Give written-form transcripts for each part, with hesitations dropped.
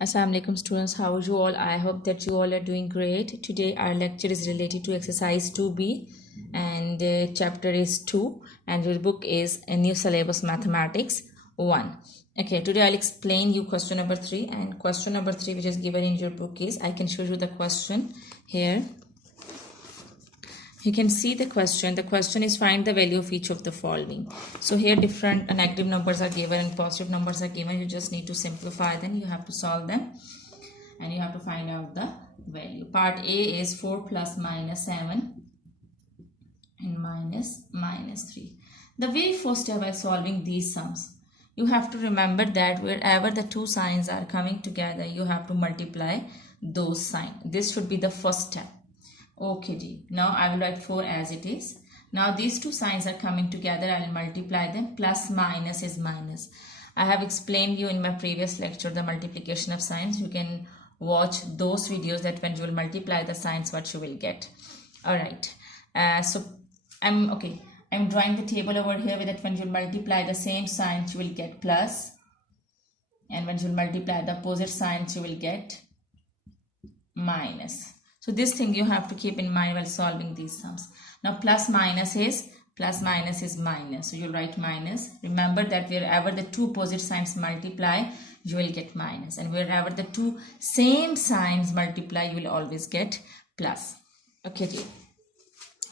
Assalamu alaikum students, how are you all? I hope that you all are doing great. Today our lecture is related to exercise 2b and chapter is 2 and your book is a new syllabus mathematics 1. Okay, today I'll explain you question number 3 and question number 3 which is given in your book is, I can show you the question here. You can see the question. The question is find the value of each of the following. So here different negative numbers are given and positive numbers are given. You just need to simplify them. You have to solve them and you have to find out the value. Part A is 4 plus minus 7 and minus 3. The very first step by solving these sums, you have to remember that wherever the two signs are coming together, you have to multiply those signs. This should be the first step. Okay ji. Now I will write 4 as it is. Now these two signs are coming together. I will multiply them. Plus minus is minus. I have explained you in my previous lecture the multiplication of signs. You can watch those videos that when you will multiply the signs what you will get. Alright. So I'm drawing the table over here with that when you multiply the same signs you will get plus. And when you multiply the opposite signs you will get minus. So this thing you have to keep in mind while solving these sums. Now plus minus is minus. So you'll write minus. Remember that wherever the two opposite signs multiply, you will get minus. And wherever the two same signs multiply, you will always get plus. Okay.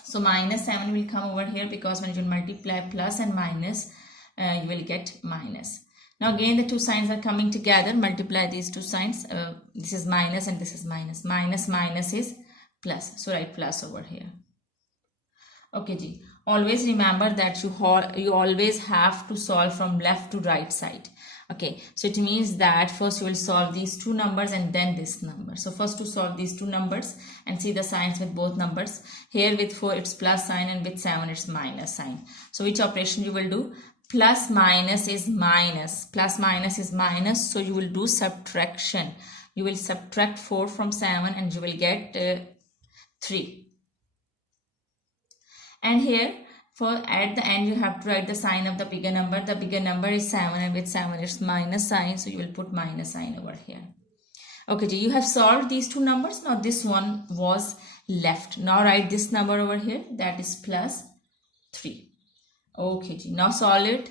So minus 7 will come over here because when you multiply plus and minus, you will get minus. Now again the two signs are coming together, multiply these two signs, this is minus and this is minus, minus is plus, so write plus over here. Okay ji, always remember that you always have to solve from left to right side. Okay, so it means that first you will solve these two numbers and then this number. So first to solve these two numbers and see the signs with both numbers. Here with 4 it's plus sign and with 7 it's minus sign. So which operation you will do? Plus minus is minus, so you will do subtraction. You will subtract 4 from 7 and you will get 3. And here at the end you have to write the sign of the bigger number. The bigger number is 7 and with 7 it's minus sign, so you will put minus sign over here. Okay, you have solved these two numbers. Now this one was left. Now write this number over here, that is plus 3. Okay, now solve it.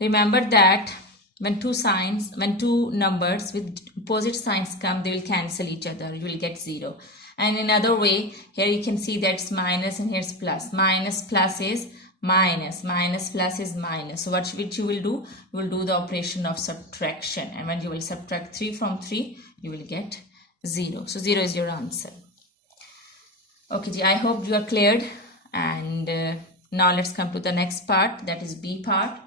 Remember that when two numbers with opposite signs come, they will cancel each other. You will get 0. And in another way, here you can see that's minus and here's plus. Minus plus is minus. Minus plus is minus. So which you will do? You will do the operation of subtraction. And when you will subtract 3 from 3, you will get 0. So 0 is your answer. Okay, I hope you are cleared. And now let's come to the next part, that is B part.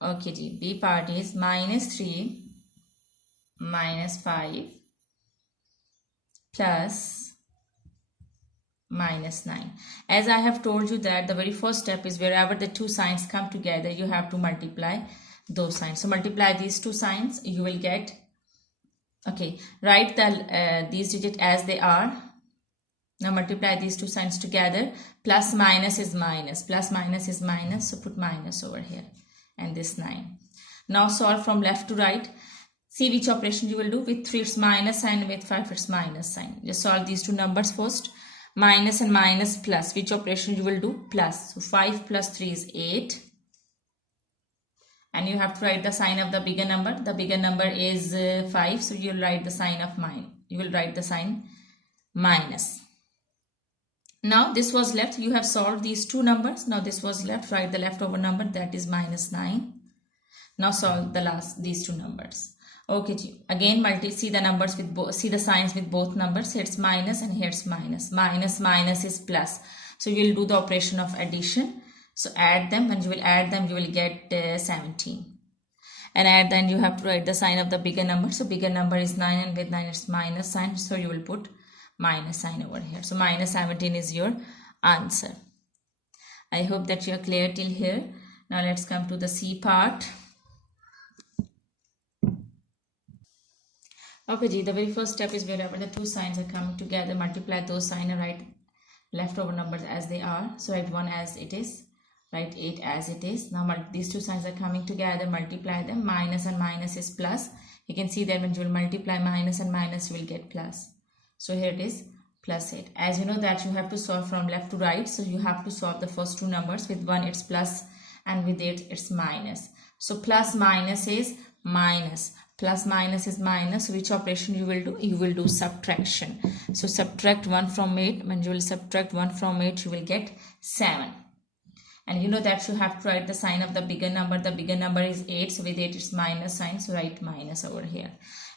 Okay, B part is minus 3 minus 5 plus minus 9. As I have told you that the very first step is wherever the two signs come together, you have to multiply those signs. So multiply these two signs, you will get, okay, write these digits as they are. Now multiply these two signs together. Plus minus is minus, so put minus over here and this 9. Now solve from left to right. See which operation you will do. With 3 it's minus sign, with 5 it's minus sign. Just solve these two numbers first. Minus and minus plus. Which operation you will do? Plus. So 5 plus 3 is 8. And you have to write the sign of the bigger number. The bigger number is 5. So you will write the sign of You will write the sign minus. Now this was left. You have solved these two numbers. Now this was left. Write the leftover number, that is minus 9. Now solve these two numbers. Okay, again see the numbers with see the signs with both numbers. Here it's minus and here it's minus. Minus is plus. So you will do the operation of addition. So add them. When you will add them, you will get 17. And at the end you have to write the sign of the bigger number. So bigger number is 9 and with 9 it's minus sign. So you will put minus sign over here. So minus 17 is your answer. I hope that you are clear till here. Now let's come to the C part. Okay, the very first step is wherever the two signs are coming together, multiply those signs and write leftover numbers as they are. So write 1 as it is. Write 8 as it is. Now these two signs are coming together, multiply them. Minus and minus is plus. You can see that when you will multiply minus and minus, you will get plus. So here it is, plus 8. As you know that you have to solve from left to right, so you have to solve the first two numbers. With 1 it's plus and with 8 it's minus. So plus minus is minus. Plus minus is minus. Which operation you will do? You will do subtraction. So subtract 1 from 8. When you will subtract 1 from 8, you will get 7. And you know that you have to write the sign of the bigger number. The bigger number is 8. So with 8 it's minus sign. So write minus over here.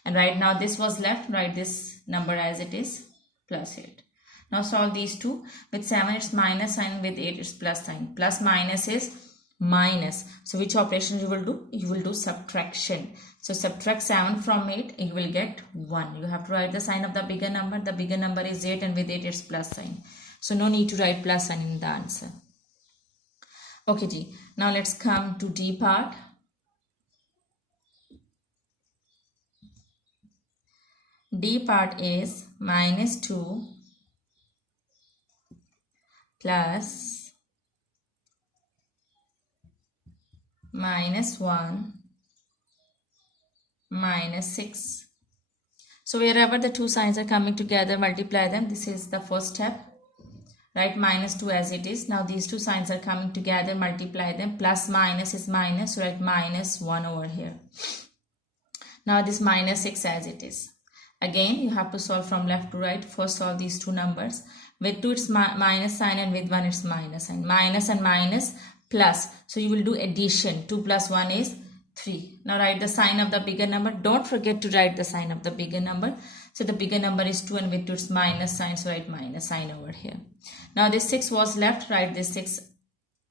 And right now this was left. Write this number as it is, plus 8. Now solve these two. With 7 it's minus sign. With 8 it's plus sign. Plus minus is minus. So which operation you will do? You will do subtraction. So subtract 7 from 8. You will get 1. You have to write the sign of the bigger number. The bigger number is 8 and with 8 it's plus sign. So no need to write plus sign in the answer. Okay, G. Now let's come to D part. D part is minus 2 plus minus 1 minus 6. So wherever the two signs are coming together, multiply them. This is the first step. Write minus 2 as it is. Now these two signs are coming together, multiply them. Plus minus is minus, so write minus 1 over here. Now this minus 6 as it is. Again, you have to solve from left to right. First solve these two numbers. With 2 it's minus sign and with 1 it's minus sign. Minus and minus plus. So you will do addition. 2 plus 1 is 3. Now write the sign of the bigger number. Don't forget to write the sign of the bigger number. So the bigger number is 2 and with 2 it's minus sign. So write minus sign over here. Now this 6 was left. Write this 6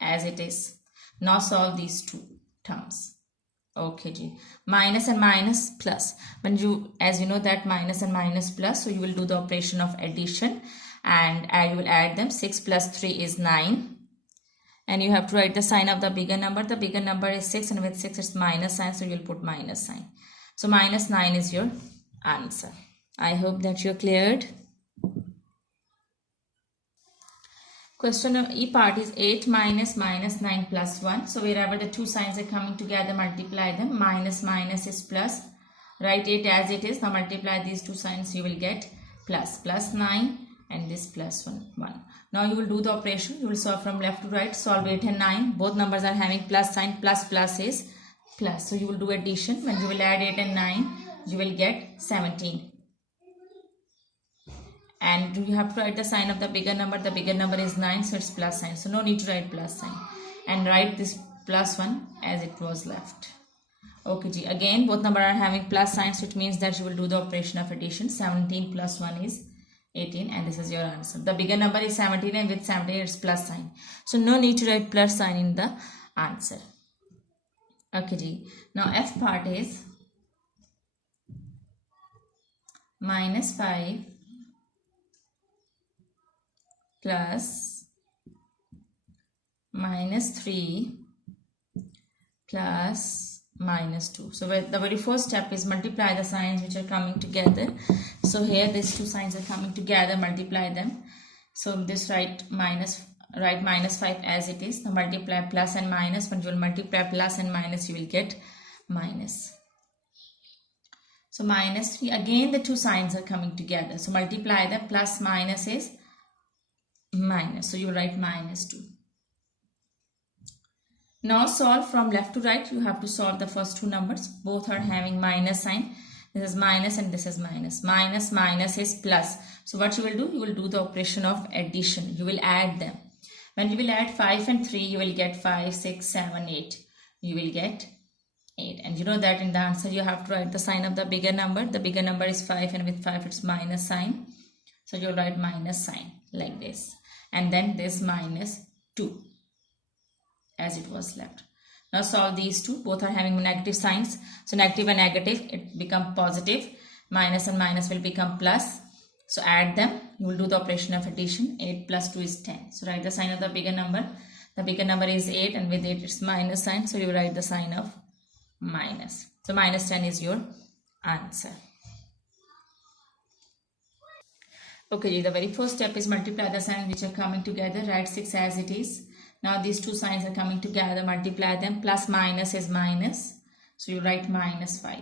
as it is. Now solve these two terms. Okay, G. Minus and minus plus. When you, as you know that minus and minus plus, so you will do the operation of addition and you will add them. 6 plus 3 is 9. And you have to write the sign of the bigger number. The bigger number is 6 and with 6 it's minus sign, so you will put minus sign. So minus 9 is your answer. I hope that you're cleared. Question E part is 8 minus minus 9 plus 1. So wherever the two signs are coming together, multiply them. Minus minus is plus. Write 8 as it is. Now multiply these two signs, you will get plus. Plus 9 and this plus 1. Now you will do the operation. You will solve from left to right. Solve 8 and 9. Both numbers are having plus sign. Plus plus is plus. So you will do addition. When you will add 8 and 9, you will get 17. And you have to write the sign of the bigger number. The bigger number is 9, so it's plus sign. So no need to write plus sign. And write this plus 1 as it was left. Okay, G. Again, both numbers are having plus signs, so it means that you will do the operation of addition. 17 plus 1 is 18 and this is your answer. The bigger number is 17 and with 17 it's plus sign. So no need to write plus sign in the answer. Okay, G. Now F part is minus 5 plus minus 3 plus minus 2. So the very first step is multiply the signs which are coming together. So here these two signs are coming together, multiply them. So this write minus 5 as it is. Now multiply plus and minus. When you will multiply plus and minus, you will get minus. So minus 3. Again the two signs are coming together. So multiply them. Plus minus is minus. So you write minus 2. Now solve from left to right. You have to solve the first two numbers. Both are having minus sign. This is minus and this is minus. Minus minus is plus. So what you will do? You will do the operation of addition. You will add them. When you will add 5 and 3, you will get 5, 6, 7, 8. You will get 8. And you know that in the answer you have to write the sign of the bigger number. The bigger number is 5 and with 5 it's minus sign. So you will write minus sign like this. And then this minus 2 as it was left. Now solve these two. Both are having negative signs. So negative and negative, it become positive. Minus and minus will become plus. So add them. You will do the operation of addition. 8 plus 2 is 10. So write the sign of the bigger number. The bigger number is 8 and with 8 it's minus sign. So you write the sign of minus. So minus 10 is your answer. Okay, the very first step is multiply the signs which are coming together. Write 6 as it is. Now these two signs are coming together, multiply them. Plus minus is minus, so you write minus 5.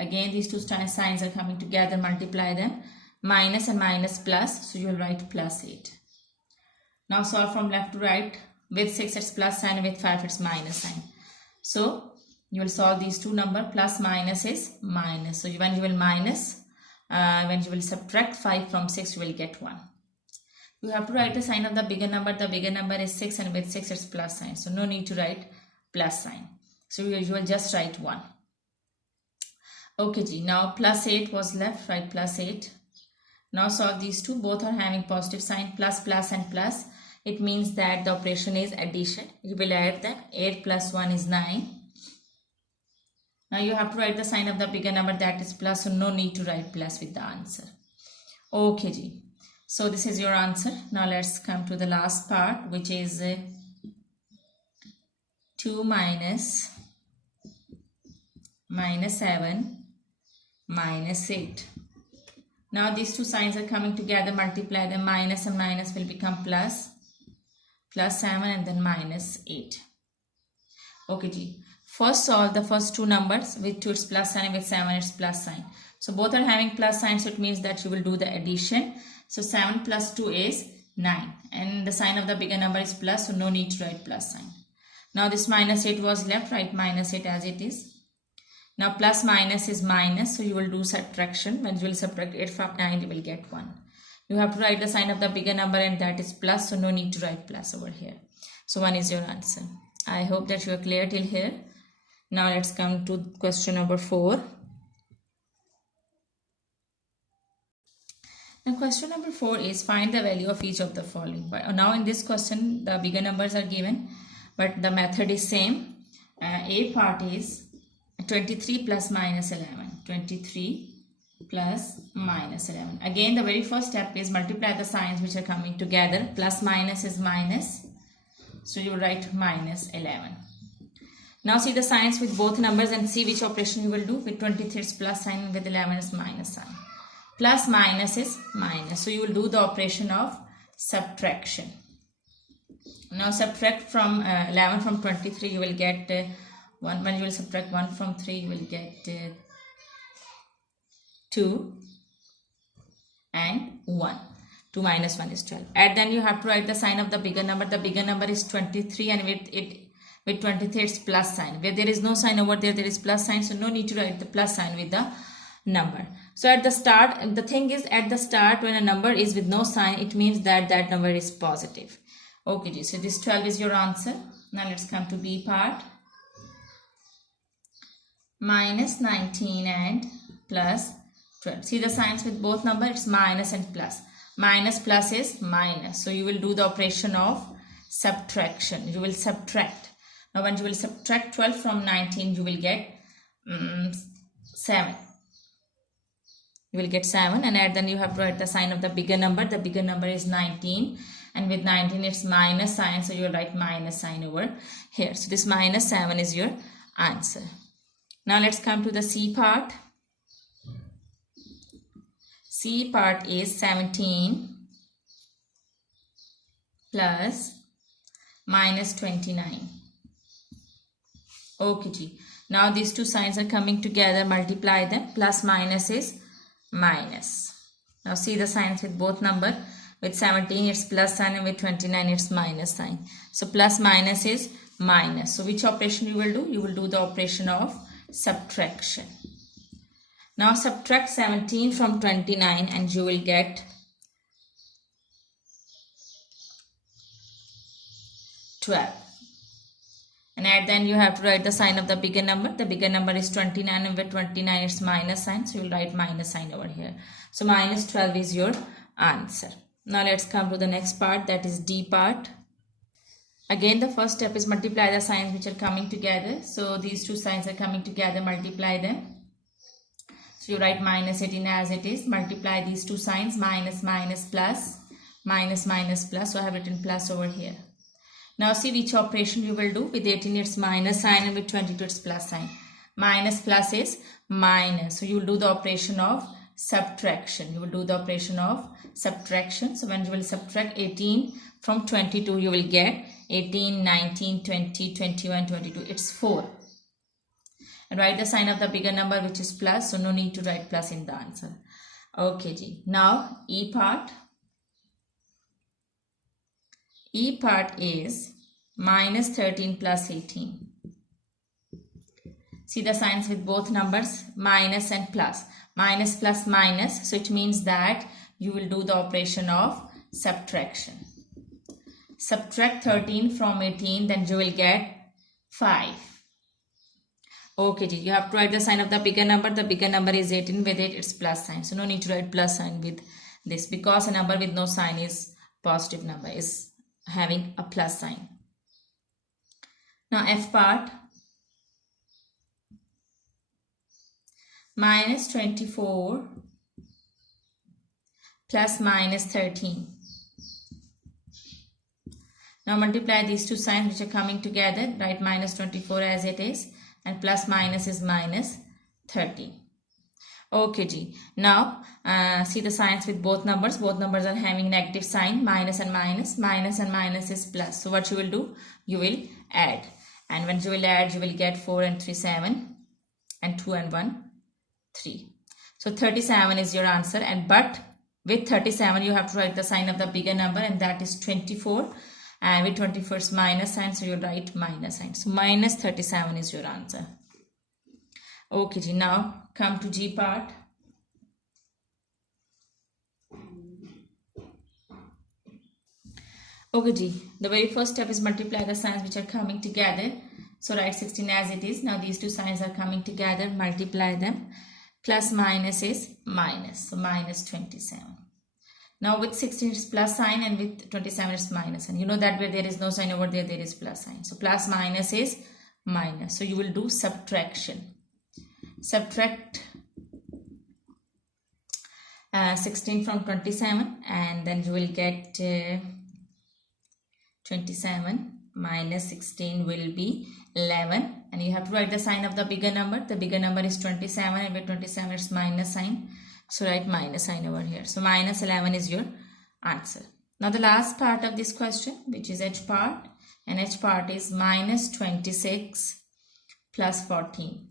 Again these two signs are coming together, multiply them. Minus and minus plus, so you will write plus 8. Now solve from left to right. With 6 it's plus sign, with 5 it's minus sign. So you will solve these two numbers. Plus minus is minus. So when you will subtract 5 from 6, you will get 1. You have to write the sign of the bigger number. The bigger number is 6, and with 6 it's plus sign. So no need to write plus sign. So you will just write 1. Okay ji, now plus 8 was left, write plus 8. Now solve these two. Both are having positive sign, plus, plus and plus. It means that the operation is addition. You will add them. 8 plus 1 is 9. Now you have to write the sign of the bigger number, that is plus, so no need to write plus with the answer. Okay ji. So this is your answer. Now let's come to the last part, which is 2 minus 7 minus 8. Now these two signs are coming together, multiply them. Minus and minus will become plus 7 and then minus 8. Okay ji. First solve the first two numbers. With 2 it's plus sign, with 7 it's plus sign. So both are having plus sign, so it means that you will do the addition. So 7 plus 2 is 9, and the sign of the bigger number is plus, so no need to write plus sign. Now this minus 8 was left, write minus 8 as it is. Now plus minus is minus, so you will do subtraction. When you will subtract 8 from 9, you will get 1. You have to write the sign of the bigger number, and that is plus, so no need to write plus over here. So 1 is your answer. I hope that you are clear till here. Now let's come to question number 4. Now question number 4 is find the value of each of the following. But now in this question the bigger numbers are given, but the method is same. A part is 23 plus minus 11. 23 plus minus 11. Again the very first step is multiply the signs which are coming together. Plus minus is minus, so you write minus 11. Now see the signs with both numbers and see which operation you will do. With 23 it's plus sign, with 11 is minus sign. Plus minus is minus, so you will do the operation of subtraction. Now subtract from 11 from 23, you will get 1. When you will subtract 1 from 3, you will get 2 and 1. 2 minus 1 is 12. And then you have to write the sign of the bigger number. The bigger number is 23, and with 23 it's plus sign. Where there is no sign over there, there is plus sign, so no need to write the plus sign with the number. So at the start, the thing is, at the start when a number is with no sign, it means that that number is positive. Okay, so this 12 is your answer. Now let's come to B part. Minus 19 and plus 12. See the signs with both numbers, it's minus and plus. Minus plus is minus, so you will do the operation of subtraction. You will subtract. Now when you will subtract 12 from 19, you will get 7. You will get 7, and then you have to write the sign of the bigger number. The bigger number is 19, and with 19 it's minus sign, so you will write minus sign over here. So this minus 7 is your answer. Now let's come to the C part. C part is 17 plus minus 29. Okay ji. Now these two signs are coming together, multiply them. Plus minus is minus. Now see the signs with both number. With 17 it's plus sign, and with 29 it's minus sign. So plus minus is minus. So which operation you will do? You will do the operation of subtraction. Now subtract 17 from 29 and you will get 12. And then you have to write the sign of the bigger number. The bigger number is 29, and with 29 it's minus sign, so you will write minus sign over here. So minus 12 is your answer. Now let's come to the next part, that is D part. Again the first step is multiply the signs which are coming together. So these two signs are coming together, multiply them. So you write minus 18 as it is. Multiply these two signs, minus minus plus, minus minus plus. So I have written plus over here. Now see which operation you will do. With 18 it's minus sign, and with 22 it's plus sign. Minus plus is minus. So you will do the operation of subtraction. You will do the operation of subtraction. So when you will subtract 18 from 22, you will get 18, 19, 20, 21, 22. It's 4. And write the sign of the bigger number, which is plus. So no need to write plus in the answer. Okay, ji. Now E part. E part is minus 13 plus 18. See the signs with both numbers, minus and plus. Minus plus minus. So it means that you will do the operation of subtraction. Subtract 13 from 18, then you will get 5. Okay, you have to write the sign of the bigger number. The bigger number is 18. With it, it's plus sign. So no need to write plus sign with this, because a number with no sign is positive number, is having a plus sign. Now F part. Minus 24 plus minus 13. Now multiply these two signs which are coming together. Write minus 24 as it is, and plus minus is minus 13. Okay, ji. Now see the signs with both numbers. Both numbers are having negative sign, minus and minus. Minus and minus is plus. So what you will do? You will add. And when you will add, you will get 4 and 3, 7. And 2 and 1, 3. So 37 is your answer. And but with 37 you have to write the sign of the bigger number, and that is 24. And with 24 is minus sign, so you write minus sign. So minus 37 is your answer. Okay, ji. Now come to G part. Okay, ji. The very first step is multiply the signs which are coming together. So write 16 as it is. Now these two signs are coming together. Multiply them. Plus minus is minus. So minus 27. Now with 16 it's plus sign, and with 27 it's minus sign. You know that where there is no sign over there, there is plus sign. So plus minus is minus. So you will do subtraction. Subtract 16 from 27, and then you will get 27 minus 16 will be 11, and you have to write the sign of the bigger number. The bigger number is 27, and with 27 it's minus sign. So write minus sign over here. So minus 11 is your answer. Now the last part of this question, which is H part, and H part is minus 26 plus 14.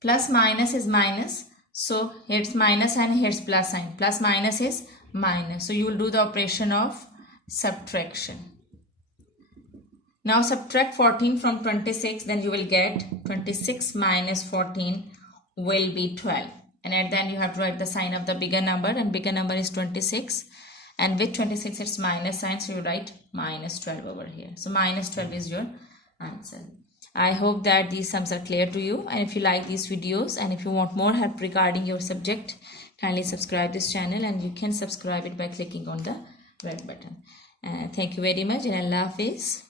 Plus minus is minus. So here's minus and here's plus sign. Plus minus is minus. So you will do the operation of subtraction. Now subtract 14 from 26, then you will get 26 minus 14 will be 12. And at the end you have to write the sign of the bigger number, and bigger number is 26. And with 26 it's minus sign, so you write minus 12 over here. So minus 12 is your answer. I hope that these sums are clear to you, and if you like these videos and if you want more help regarding your subject, kindly subscribe this channel, and you can subscribe it by clicking on the red button. Thank you very much, and Allah Hafiz.